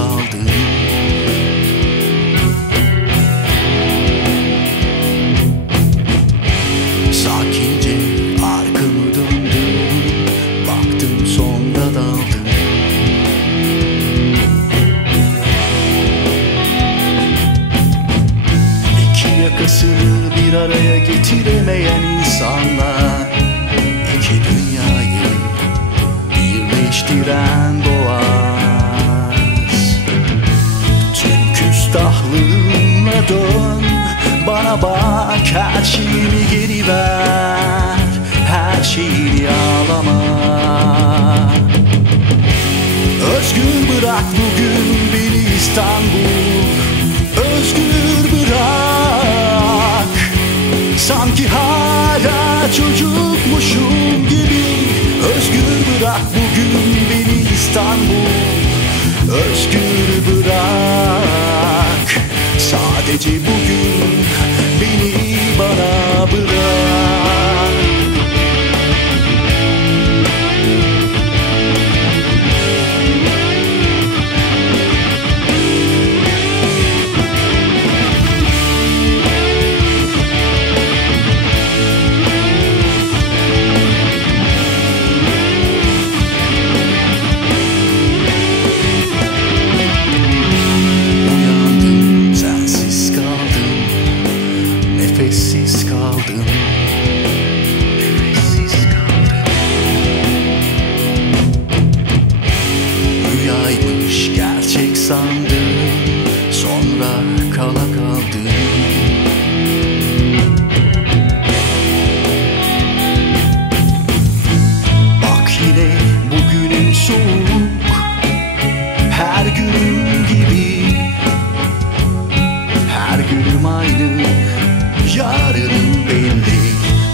nefes aldım Sakince arkamı döndüm. Baktım sonra daldım. İki yakasını bir araya getiremeyen insanlar iki dünyayı birleştiren bak her şeyimi geri ver Her şeyini ağlama. Özgür bırak bugün beni İstanbul Özgür bırak. Sanki hala çocukmuşum gibi Özgür bırak bugün beni İstanbul. Özgür bırak Sadece bugün sandım Sonra kala kaldım. Bak yine bugünün soğuk Her günüm gibi. Her günüm aynı Yarınım belli.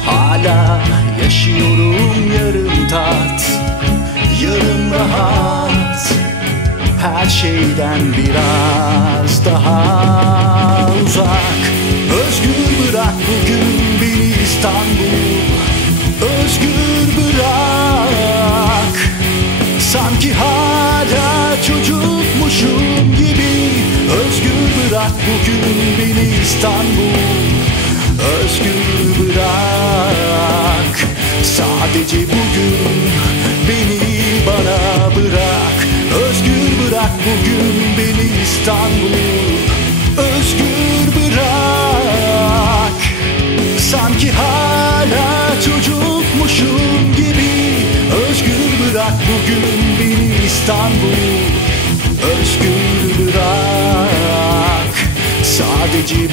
Hala yaşıyorum yarım tat Her şeyden biraz daha uzak. Özgür bırak bugün beni İstanbul. Özgür bırak. Sanki hala çocukmuşum gibi. Özgür bırak bugün beni İstanbul. Özgür bırak. Sadece bugün bırak bugün beni İstanbul Özgür bırak. Sanki hala çocukmuşum gibi. Özgür bırak bugün beni İstanbul Özgür bırak. Sadece